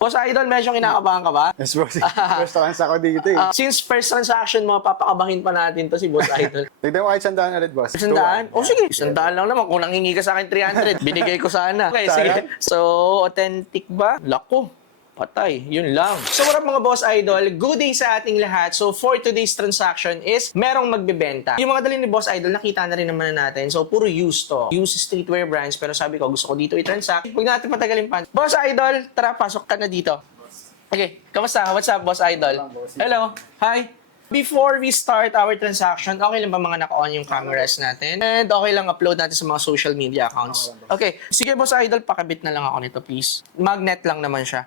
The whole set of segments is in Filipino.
Boss Idol, medyo kinakabahan ka ba? Yes, bossing. First chance ako dito eh. Since first transaction mo, papakabahin pa natin to si Boss Idol. Tignan mo kahit 100 ulit, boss. 100? O sige, 100 lang naman. Kung nangingi ka sa akin 300, binigay ko sana. Okay, sige. So, authentic ba? Lako. Patay. Yun lang. So, what up mga Boss Idol? Good day sa ating lahat. So, for today's transaction is merong magbebenta. Yung mga dali ni Boss Idol, nakita na rin naman natin. So, puro used to. Used streetwear brands. Pero sabi ko, gusto ko dito i-transact. Huwag natin patagalin pa. Boss Idol, tara, pasok ka na dito. Okay, kamusta? What's up, Boss Idol? Hello. Hi. Before we start our transaction, okay lang ba mga naka-on yung cameras natin? And okay lang upload natin sa mga social media accounts? Okay. Sige, Boss Idol, pakabit na lang ako nito, please. Magnet lang naman siya.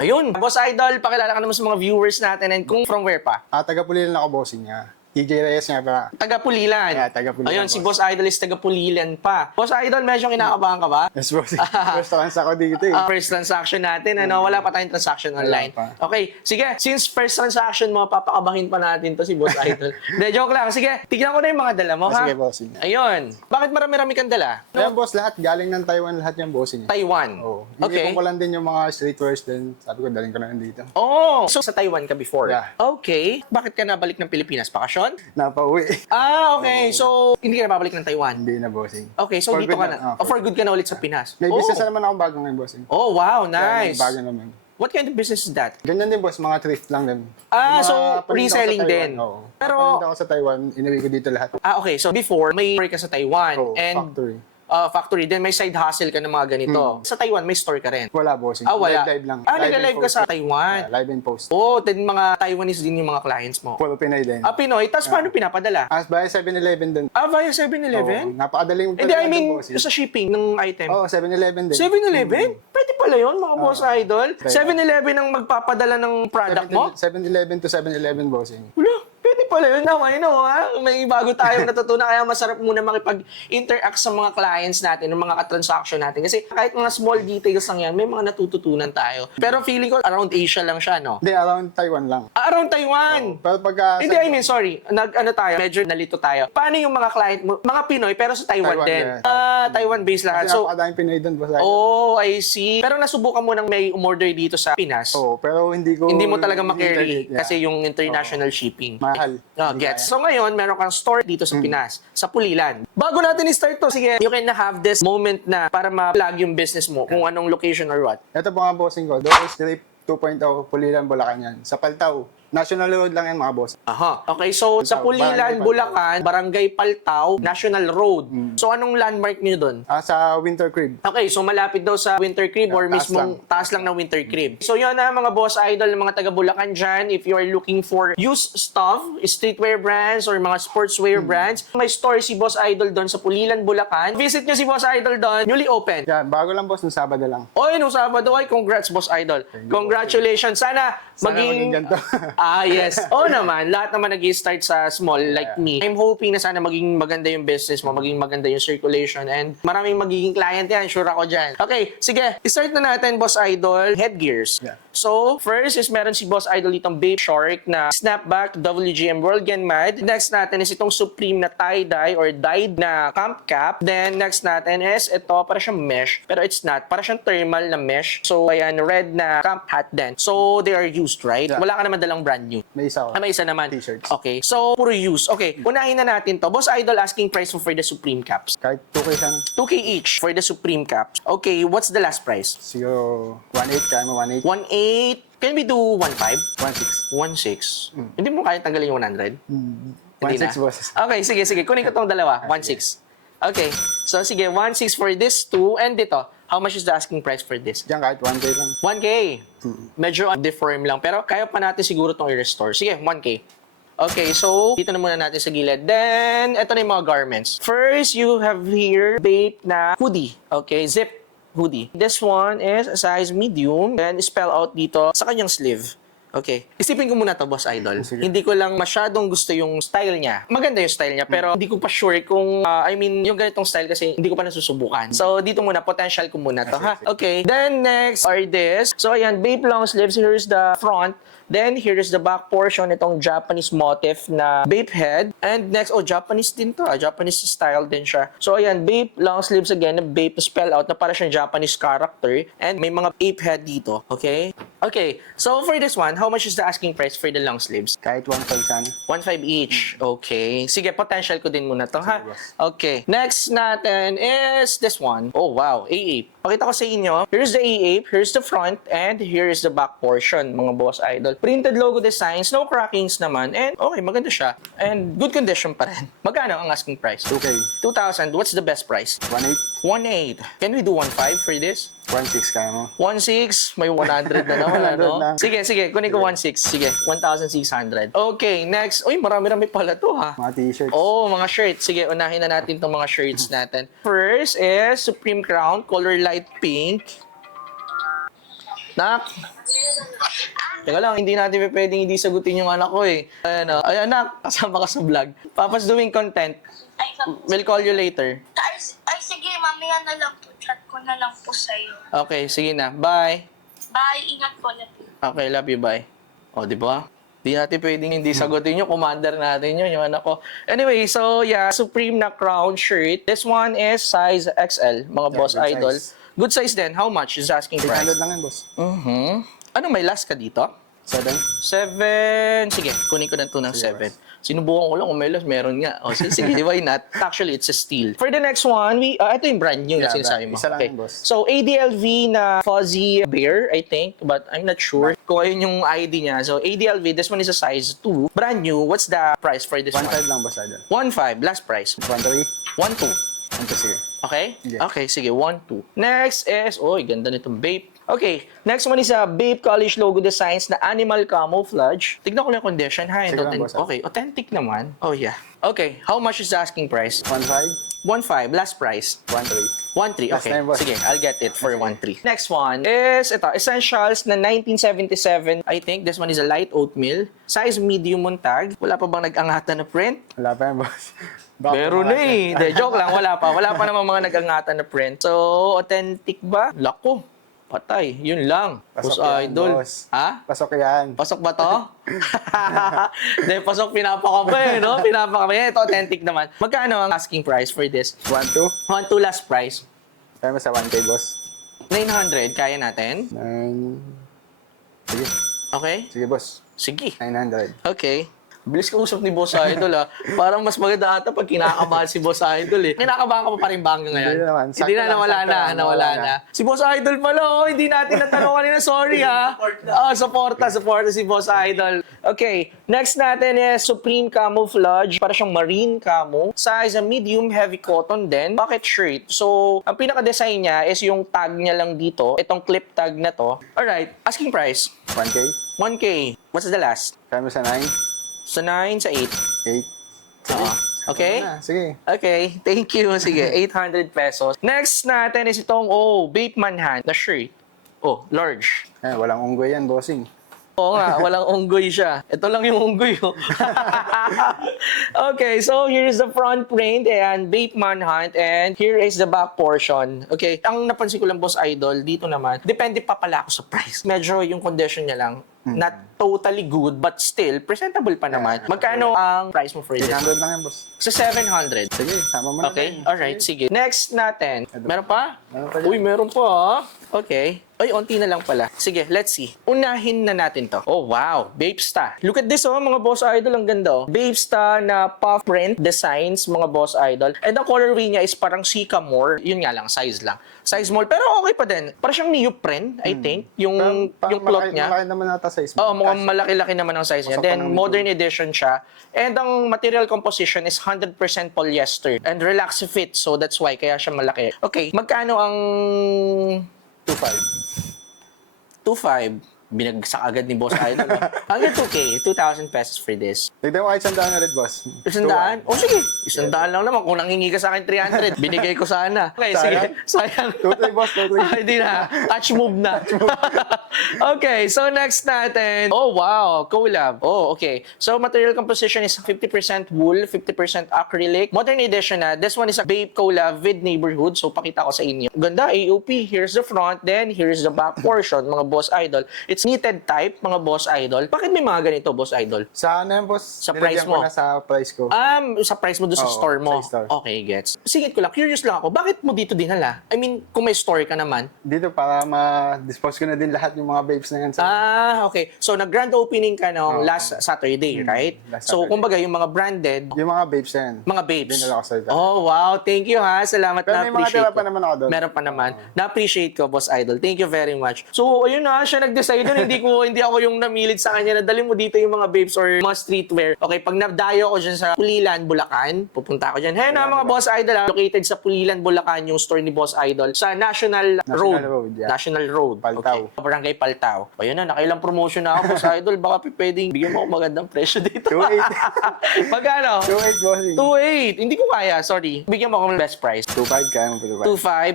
Ayun. Boss Idol, pakilala ka naman sa mga viewers natin and kung from where pa? Taga-Pulilan ako, bossing niya. EJ Reyes nga ba? Taga-Pulilan. Yeah, taga-Pulilan, Ayun, si boss. Boss Idol is taga-Pulilan pa. Boss Idol, medyo kinakabahan ka ba? Yes, bossing. First chance ako dito eh. First transaction natin, ano? Wala pa tayong transaction online. pa. Okay, sige. Since first transaction mo, papakabahin pa natin to si Boss Idol. Hindi, joke lang. Sige, tignan ko na yung mga dala mo, ha? Sige, bossing. Ayun. Bakit marami-rami kang dala? Ayan, boss, lahat galing ng Taiwan lahat yung bossing. Taiwan. Oo. Okay. Hindi ko lang din yung mga streetwears din. Sabi ko, daling ko na lang dito. Oh, so sa Taiwan ka before? Yeah. Okay. Bakit ka nabalik ng Pilipinas? Bakasyon? Napauwi. Okay. So, hindi ka na babalik ng Taiwan? Hindi na, bossing. Okay, so For dito good ka na. na. Ah, Oh, for good ka na ulit sa Pinas. May business Oh. na naman ako bago ngayon, bossing. Oh, wow. Kaya Nice. may bago naman. What kind of business is that? Ganyan din, boss. Mga thrift lang din. Ah, Yung mga so paninda ko sa reselling Taiwan, din. Oo. Pero- Paninda ako sa Taiwan, inuwi ko dito lahat. Okay. So, before, may store ka sa Taiwan. Oo, and factory. factory. Then may side hustle ka ng mga ganito. Sa Taiwan, may store ka rin. Wala, bossing. Wala. Live lang. Nagla-live ka sa Taiwan. Live and post. Oh, then mga Taiwanese din yung mga clients mo. Puro Pinay din. Pinoy. Tapos paano pinapadala? As by 7-Eleven din. Via 7-Eleven? Oo, napakadaling Hindi, I magpadala mean, din, bossing. sa shipping ng item. Oo, 7-Eleven din. 7-Eleven? Pwede pala yun, mga Boss Idol. 7-Eleven ang magpapadala ng product mo? 7-Eleven to 7-Eleven, bossing. Wala, pwede pala yun. Now, I know, ha? May bago tayong natutunan. Kaya masarap muna makipag-interact sa mga clients natin, ng mga katransaction natin. Kasi kahit mga small details lang yan, may mga natututunan tayo. Pero feeling ko, around Asia lang siya, no? Hindi, around Taiwan lang. Around Taiwan! Pero pagka... Hindi, I mean, sorry. Ano tayo, medyo nalito tayo. Paano yung mga client mo? Mga Pinoy, pero sa Taiwan, Taiwan, din. yeah. Taiwan-based lahat. Kasi So, napakadaming Pinoy doon, boss. oh, I see. Pero nasubukan mo nang may umorder dito sa Pinas. Oo, pero hindi ko... Hindi mo talaga makarry Yeah. kasi yung international shipping. Mahal. Gets. So ngayon, meron kang store dito sa Pinas, sa Pulilan. Bago natin i-start to, sige, you can have this moment na para ma-plug yung business mo, kung anong location or what. Ito po nga, bossing ko. Doon Strip 2.0, Pulilan, Bulacan yan. Sa Paltaw. National Road lang yan, mga boss. Aha. Okay, so sa Pulilan, Barangay Bulacan, Barangay Paltaw, National Road. So anong landmark niyo doon? Sa Winter Crib. Okay, so malapit daw sa Winter Crib or taas mismong taas lang ng Winter Crib. So yun na mga boss idol, mga taga Bulacan dyan, if you are looking for used stuff, streetwear brands or mga sportswear brands, may store si boss idol doon sa Pulilan, Bulacan. Visit nyo si boss idol doon, newly open. Yan, bago lang, boss, ng Sabado lang. Oy, nung Sabado, ay congrats boss idol. Congratulations. Sana maging ganito. yes. Oo naman, lahat naman nag-i-start sa small like me. I'm hoping na sana maging maganda yung business mo, maging maganda yung circulation, and maraming magiging client yan, sure ako dyan. Okay, sige, start na natin, Boss Idol, headgears. Yeah. So, first is meron si Boss Idol itong Babe Shark na snapback WGM World Gen Mad. Next natin is itong Supreme na tie-dye or dyed na camp cap. Then, next natin is ito, para siyang mesh, pero it's not. Para siyang thermal na mesh. So, ayan, red na camp hat din. So, they are used, right? Yeah. Wala ka naman dalang brand new. May isa ko. May isa naman. T-shirts. Okay. So, puro use. Okay. Unahin na natin to. Boss Idol asking price for the Supreme caps. Kahit 2K siya. 2K each for the Supreme caps. Okay. What's the last price? Siguro 1.8, kaya mo 1.8. 1.8. Can we do 1.5? 1.6. 1.6. Hindi mo kaya tanggalin yung 100? Hindi 1.6, na? boss. Okay. Sige, sige. Kunin ko tong dalawa. 1.6. Okay. So, sige. 1.6 for this two. And dito. How much is the asking price for this? Diyan kahit 1K lang. 1K. Medyo deform lang. Pero kaya pa natin siguro itong i-restore. Sige, 1K. Okay, so dito na muna natin sa gilid. Then, ito na yung mga garments. First, you have here Bape na hoodie. Okay, zip hoodie. This one is a size medium. And spell out dito sa kanyang sleeve. Okay. Isipin ko muna to, Boss Idol. Sige. Hindi ko lang masyadong gusto yung style niya. Maganda yung style niya, pero hindi ko pa sure kung, yung ganitong style kasi hindi ko pa nasusubukan. So, dito muna, potential ko muna to, ha? Okay. Then, next are this. So, ayan, Bape long sleeves. Here's the front. Then, here is the back portion, itong Japanese motif na vape head. And next, Japanese din to. Japanese style din siya. So, ayan, vape long sleeves again, vape spell out na para siyang Japanese character. And may mga vape head dito. Okay? Okay, so for this one, how much is the asking price for the long sleeves? Kahit 1.5 sana. 1.5 each. Okay. Sige, potential ko din muna to, ha? Sige, boss. Okay. Next natin is this one. Oh, wow. A8. Pakita ko sa inyo. Here's the A8, here's the front, and here is the back portion, mga boss idol. Printed logo designs, no crackings naman, and okay, maganda siya. And good condition pa rin. Magkano ang asking price? 2K. 2,000. What's the best price? 1.8. 1.8. Can we do 1.5 for this? 1.6 kaya mo. 1.6, may 100 na naman, 100 ano? na. Sige, kunin ko 1.6. Sige, 1,600. Okay, next. Uy, marami-rami pala to, ha? Mga t-shirts. Oh, mga shirts. Sige, unahin na natin itong mga shirts natin. First is Supreme Crown, color light pink. Nak. Teka lang, hindi natin pwedeng hindi sagutin yung anak ko eh. Ayan, oh. Ay, anak, kasama ka sa vlog. Papa's doing content. Ay, We'll call you later. ay, sige, mamaya na lang po. Chat ko na lang po sa'yo. Okay, sige na. Bye. Bye, ingat po na po. Okay, love you, bye. O, di ba? Di natin pwedeng hindi sagutin yung commander natin yun, yung anak ko. Anyway, so yeah, Supreme na crown shirt. This one is size XL, mga boss good idol. size. Good size din. How much is asking price? 800 lang yan, boss. Ano, may last ka dito? 7. 7. Sige, kunin ko na ito ng 7. Sinubukan ko lang kung may last, meron nga. O, sige, why not? Actually, it's a steal. For the next one, ito yung brand new na Yeah, sinasabi mo. isa lang Okay. yun, boss. So, ADLV na Fuzzy Bear, I think, but I'm not sure kung ayun yung ID niya. So, ADLV, this one is a size 2. Brand new, what's the price for this 1.5 one? lang, boss idol. 1.5, last price. 1.3. 1.2. Ito, sige. Okay? Yeah. Okay, sige, 1.2. Next is, ganda nitong vape. Okay, next one is a Vape College logo designs na animal camouflage. Tignan ko lang yung condition, ha? Sige lang, boss. Okay, authentic naman. Oh, yeah. Okay, how much is the asking price? 1.5. 1.5, last price. 1.3. 1.3, Last okay. time, boss. Sige, I'll get it for 1.3. Next one is ito, Essentials na 1977. I think this one is a light oatmeal. Size medium montag. Wala pa bang nag-angatan na print? Wala pa yan, boss. Baka Meron na pumakas eh. De, joke lang, wala pa. Wala pa namang mga nag-angatan na print. So, authentic ba? Lako. Patay. Yun lang. Pasok Boss yan, idol. boss. Ha? Pasok yan. Pasok ba to? Hindi, pasok pinapaka pa eh, no? Pinapaka pa. Ito, authentic naman. Magkano ang asking price for this? 1.2. 1.2 last price. Kaya mo sa 1K, boss. 900, kaya natin? 9. Sige. Okay? Sige, boss. Sige. 900. Okay. Bilis ka usap ni Boss Idol, ha? Parang mas maganda ata pag kinakabahan si Boss Idol, eh. Kinakabahan ka pa rin ba hanggang ngayon? Hindi naman. Hindi Sakto na, lang, nawala sakto na, lang, nawala nawala na. Si Boss Idol pala, hindi natin natanong kanina. Sorry, ha? Supporta si Boss Idol. Okay, next natin is Supreme Camouflage. Para siyang marine camo. Size medium heavy cotton din. Pocket shirt. So, ang pinaka-design niya is yung tag niya lang dito. Itong clip tag na to. Alright, asking price. 1K. 1K. What's the last? Kaya mo sa 9. Sa 9, sa 8. 8. Oo. Okay? Sige. Okay, thank you. Sige, 800 pesos. Next natin is itong, Vape Manhunt na shirt. Large. Walang unggoy yan, bossing. Oo nga, walang unggoy siya. Ito lang yung unggoy, oh. Okay, so here's the front print and Vape Manhunt and here is the back portion. Okay, ang napansin ko lang, Boss Idol, dito naman, depende pa pala ako sa price. Medyo yung condition niya lang, not totally good, but still, presentable pa naman. Magkano ang price mo for this? 800 lang yan, boss. Sa 700. Sige, sama mo na. Okay, alright, sige. Next natin. Meron pa? Meron pa Uy, dyan. meron pa, ah. Okay. Ay, onti na lang pala. Sige, let's see. Unahin na natin to. Oh, wow. Vapesta. Look at this, mga boss idol. Ang ganda, oh. Vapesta na puff print designs, mga boss idol. And ang colorway niya is parang sycamore. Yun nga lang, size lang. Size small, pero okay pa din. Parang siyang neoprene, I think. Yung cloth niya. Malaki naman nata size mo. Oo, mukhang malaki-laki naman ang size niya. Pasok pa Then, ng modern edition siya. And ang material composition is 100% polyester. And relax fit, so that's why kaya siya malaki. Okay, magkano ang 2.5. 2.5? Binagsak agad ni Boss Idol. Hanggang 2K, 2,000 pesos for this. Tignan mo kahit 100 na rin, boss. 100? O sige, 100 lang naman. Kung nangingi ka sa akin 300, binigay ko sana. Okay, sige. Sayang. 2.3, boss, 2.3. Hindi na. Touch move na. Okay, so next natin. Oh, wow. Collab. Oh, okay. So, material composition is 50% wool, 50% acrylic. Modern edition na. This one is a Vape collab with neighborhood. So, pakita ko sa inyo. Ganda, AOP. Here's the front. Then, here's the back portion, mga Boss Idol. It's it's knitted type, mga Boss Idol. Bakit may mga ganito, Boss Idol? Sa ano yan, boss? Sa price Nilagyan mo? ko na sa price ko. Sa price mo doon sa Oo, store mo? sa store. Okay, gets. Singit ko lang, curious lang ako, bakit mo dito dinala? I mean, kung may store ka naman. Dito para ma-dispose ko na din lahat yung mga babes na yan. Okay. So, nag-grand opening ka nung Oo. last Saturday, right? last So, Saturday. kumbaga, yung mga branded, Yung mga babes na yan. mga babes. Dinala ko sa ito. Oh, wow. Thank you, ha. Salamat, Pero may mga na-appreciate tira ko. pa naman ako doon. Meron pa naman. Na-appreciate ko, Boss Idol. Thank you very much. So, ayun na, siya nag-decide doon. Hindi ako yung namilit sa kanya na dali mo dito yung mga babes or mga streetwear. Okay, pag nadayo ko dyan sa Pulilan, Bulacan, pupunta ako dyan. Hey na mga Boss Idol, located sa Pulilan, Bulacan, yung store ni Boss Idol sa National Road. Yeah. National Road. Paltao. Okay. Barangay Paltao. Ayun na, nakailang promotion na ako, Boss Idol. Baka pwedeng bigyan mo ako magandang presyo dito. 2.8. Magkano? 2.8, bossing. 2.8. Hindi ko kaya, sorry. Bigyan mo ako ng best price. 2.5 kaya mo pa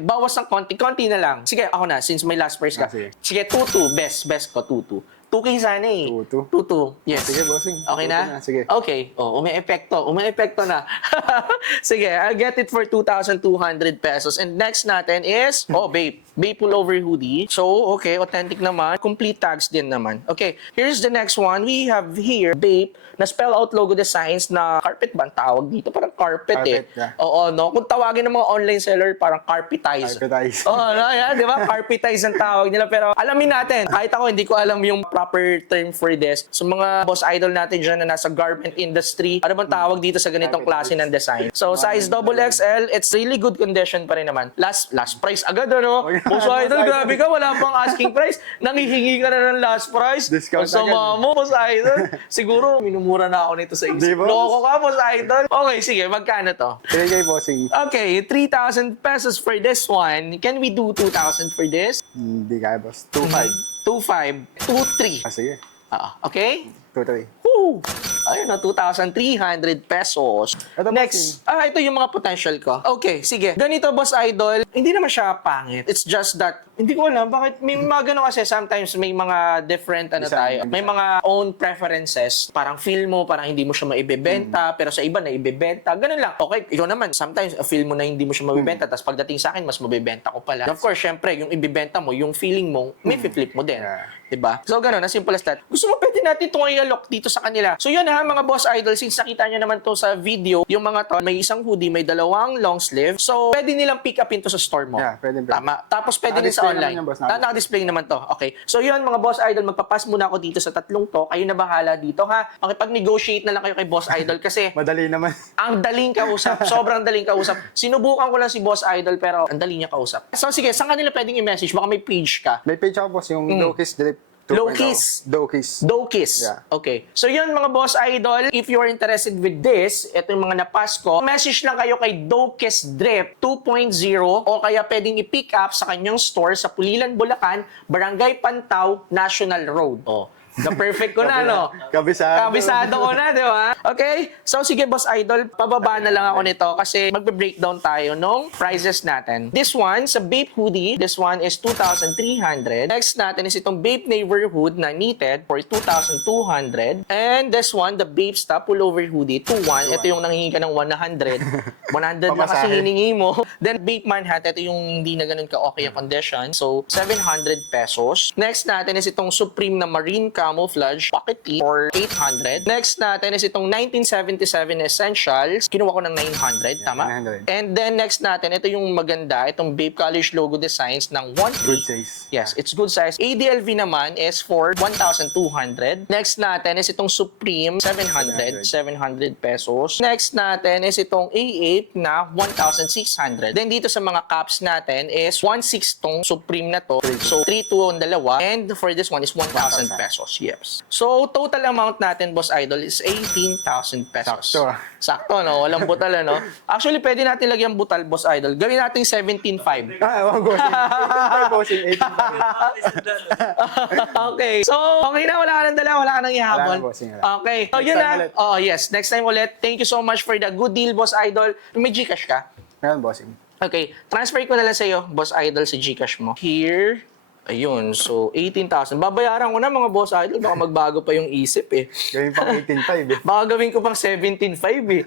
2.5. Bawas ng konti na lang. Sige, ako na, since may last price ka. Sige. Sige, 2.2. Best ko, 2.2. 2K sana eh. 2.2. 2.2. Yes. Sige, bossing. Okay 2.2 na? na, sige. Okay. Oh, umi-epekto na. Sige, I'll get it for 2,200 pesos. And next natin is, babe pullover hoodie. So, okay, authentic naman. Complete tags din naman. Okay, here's the next one. We have here, babe, na spell out logo designs na carpet ba ang tawag dito? Parang carpet Carpet, eh. yeah. Oo, no? Kung tawagin ng mga online seller, parang carpetize. Carpetize. Oo, no, yan, di ba? Carpetize ang tawag nila. Pero alamin natin, kahit ako, hindi ko alam yung proper term for this. So, mga boss idol natin dyan na nasa garment industry, ano bang tawag dito sa ganitong klase ng design? So, size XXL, it's really good condition pa rin naman. Last price agad, ano? Boss idol, grabe ka, wala pang asking price. Nangihingi ka na ng last price. Discount Ang sama agad. mo, boss idol. Siguro, minumura na ako nito sa isip. Di ba? Loko ka, boss idol. Okay, sige, magkano to? 3K, bossing. Okay, 3,000 pesos for this one. Can we do 2,000 for this? Hindi kaya, boss. 2.5. 2,500, 2,300. Sige. Okay? 2.3. Woo! Ayun na, 2,300 pesos. Ito, Next, ito yung mga potential ko. Okay, sige. Ganito, Boss Idol, hindi naman siya pangit. It's just that, hindi ko alam, bakit may mga ganun kasi sometimes may mga different, Design. may mga own preferences. Parang feel mo, parang hindi mo siya maibebenta, pero sa iba na ibebenta. Ganun lang. Okay, ikaw naman, sometimes feel mo na hindi mo siya mabibenta, tapos pagdating sa akin, mas mabibenta ko pala. Of course, syempre, yung ibebenta mo, yung feeling mo, may flip mo din. Yeah. Diba? So, ganun, as simple as that. Gusto mo, pwede natin itong i-alok dito sa kanila. So, yun ha, mga boss idol, since nakita nyo naman to sa video, yung mga to, may isang hoodie, may dalawang long sleeve. So, pwede nilang pick up into sa store mo. Yeah, pwede. Tama. Tapos, pwede din sa Naka-display online. naman yan, boss. Naka-display naman to. Okay. So, yun, mga boss idol, magpapas muna ako dito sa tatlong to. Kayo na bahala dito, ha? Okay, pag-negotiate na lang kayo kay boss idol kasi Madali naman. ang daling kausap. Sobrang daling kausap. Sinubukan ko lang si boss idol, pero ang dali niya kausap. So, sige, saan kanila pwedeng i-message? Baka may page ka. May page ako, boss, yung Low Kiss Drip 2.0. Low Kiss? Dokis. Dokis. Yeah. Okay. So yun mga boss idol, if you are interested with this, ito yung mga napas ko, message lang kayo kay Dokis Drip 2.0 o kaya pwedeng i-pick up sa kanyang store sa Pulilan, Bulacan, Barangay Pantao, National Road. Oh. Na-perfect ko na, no? Kabisado. Kabisado ko na, di ba? Okay? So, sige, Boss Idol, pababa na lang ako nito kasi magbe-breakdown tayo nung prices natin. This one, sa Bape Hoodie, this one is 2,300. Next natin is itong Bape Neighborhood na knitted for 2,200. And this one, the Bape Stop Pullover Hoodie, 2,100. Ito yung nangihingi ka ng 100. 100 lang kasi Pamasahe. hiningi mo. Then, Bape Manhattan, ito yung hindi na ganun ka-okay ang condition. So, 700 pesos. Next natin is itong Supreme na Marine Camouflage Pocket Tee for 800. Next natin is itong 1977 Essentials. Kinuha ko ng 900, tama? 900. And then next natin, ito yung maganda, itong Bape College logo designs ng 1.3. Good size. Yes, it's good size. ADLV naman is for 1,200. Next natin is itong Supreme 700 pesos. Next natin is itong A8 na 1,600. Then dito sa mga caps natin is 1,600 tong Supreme na to. So 3,200 ang dalawa. And for this one is 1,000 pesos. Yes. So, total amount natin, Boss Idol, is 18,000 pesos. Sakto. Sakto, no? Walang butal, ano? Actually, pwede natin lagyan butal, Boss Idol. Gawin natin 17,500. Wag bossing. 18,500. Okay. So, okay na. Wala ka nang dala. Wala ka nang ihabol. Wala na, bossing. Okay. So, Next yun time na. ulit. Oh, yes. Next time ulit. Thank you so much for the good deal, Boss Idol. May Gcash ka? Ngayon, bossing. Okay. Transfer ko na lang sa'yo, Boss Idol, sa Gcash mo. Here. Ayun, so 18,000. Babayaran ko na mga Boss Idol, baka magbago pa yung isip eh. Gawin pang 18,500 eh. Baka gawin ko pang 17,500 eh.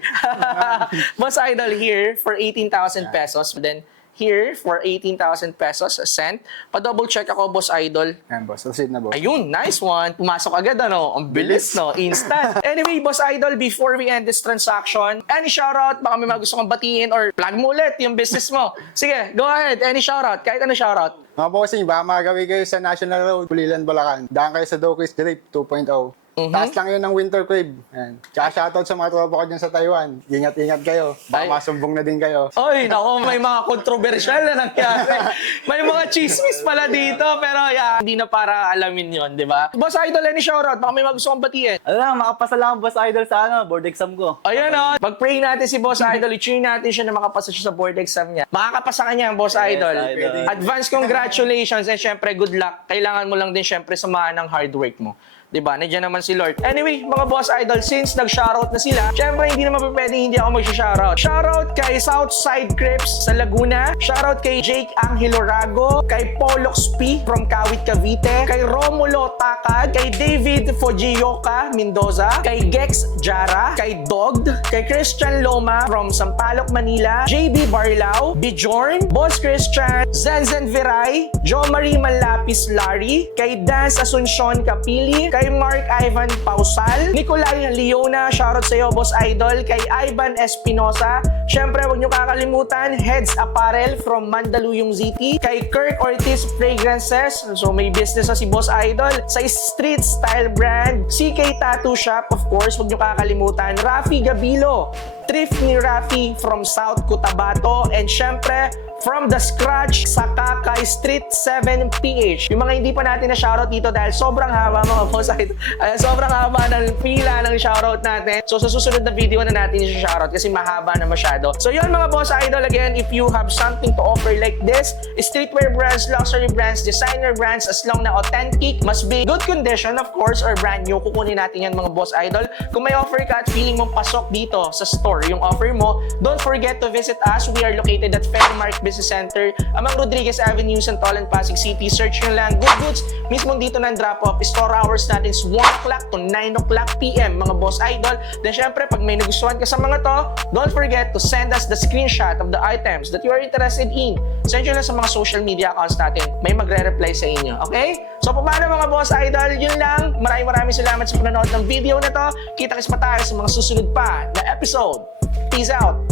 Boss Idol here for 18,000 pesos. Then here for 18,000 pesos sent. Pa-double check ako, Boss Idol. Ayan, boss. Proceed na, boss. Ayun, nice one. Pumasok agad, ano? Ang bilis, no? Instant. Anyway, Boss Idol, before we end this transaction, any shoutout? Baka may mga gusto kong batiin or plug mo ulit yung business mo. Sige, go ahead. Any shoutout? Kahit ano shoutout. Mga bossing, baka magawi kayo sa National Road, Pulilan, Bulacan. Daan kayo sa Dokis Grape 2.0. Taas lang yun ng Winter Crave. Ayan. Tsaka shoutout sa mga tropa ko dyan sa Taiwan. Ingat-ingat kayo. Baka Ay. masumbong na din kayo. Oy, nako, may mga kontrobersyal na nangyari. May mga chismis pala dito, pero yeah, hindi na para alamin yon, di ba? Boss Idol, any shoutout? Baka may mga gusto kong batiin. Alam lang, makapasa lang ang Boss Idol sa board exam ko. Ayan o, pag-pray natin si Boss Idol, i-cheer natin siya na makapasa siya sa board exam niya. Makakapasa ka niya, Boss Idol. Idol. Advance congratulations and syempre good luck. Kailangan mo lang din syempre samahan ng hard work mo. Diba? Nandiyan naman si Lord. Anyway, mga Boss Idol, since nag-shoutout na sila, syempre hindi naman pwedeng hindi ako mag-shoutout. Shoutout kay Southside Crips sa Laguna. Shoutout kay Jake Angelo Rago, kay Polox P from Kawit, Cavite, kay Romulo Takad, kay David Fujioka Mendoza, kay Gex Jara, kay Dogd, kay Christian Loma from Sampaloc, Manila, JB Barlao, Bjorn, Boss Christian, Zenzen Viray, Jo Marie Malapis Larry, kay Dance Asuncion Capili, kay Mark Ivan Pausal, Nicolay Leona, shoutout sa iyo, Boss Idol, kay Ivan Espinosa, syempre huwag nyo kakalimutan, Heads Apparel from Mandaluyong City, kay Kirk Ortiz Fragrances, so may business na si Boss Idol, sa Street Style Brand, CK Tattoo Shop, of course, huwag nyo kakalimutan, Rafi Gabilo, Thrift ni Rafi from South Cotabato, and syempre, from The Scratch sa Kakay Street 7PH. Yung mga hindi pa natin na shoutout dito dahil sobrang haba mga boss idol. Sobrang haba ng pila ng shoutout natin. So sa susunod na video na natin yung shoutout kasi mahaba na masyado. So yun mga boss idol, again, if you have something to offer like this, streetwear brands, luxury brands, designer brands, as long na authentic, must be good condition of course or brand new, kukunin natin yan mga boss idol. Kung may offer ka at feeling mong pasok dito sa store yung offer mo, don't forget to visit us. We are located at Fairmark Business Center, Amang Rodriguez Avenue, Santolan, Pasig City. Search nyo lang Good Goods. Mismo dito ng drop-off. Store hours natin is 1 o'clock to 9 o'clock p.m. mga boss idol. Then syempre, pag may nagustuhan ka sa mga to, don't forget to send us the screenshot of the items that you are interested in. Send nyo lang sa mga social media accounts natin. May magre-reply sa inyo. Okay? So, paano mga boss idol? Yun lang. Maraming salamat sa panonood ng video na to. Kita-kits pa tayo sa mga susunod pa na episode. Peace out!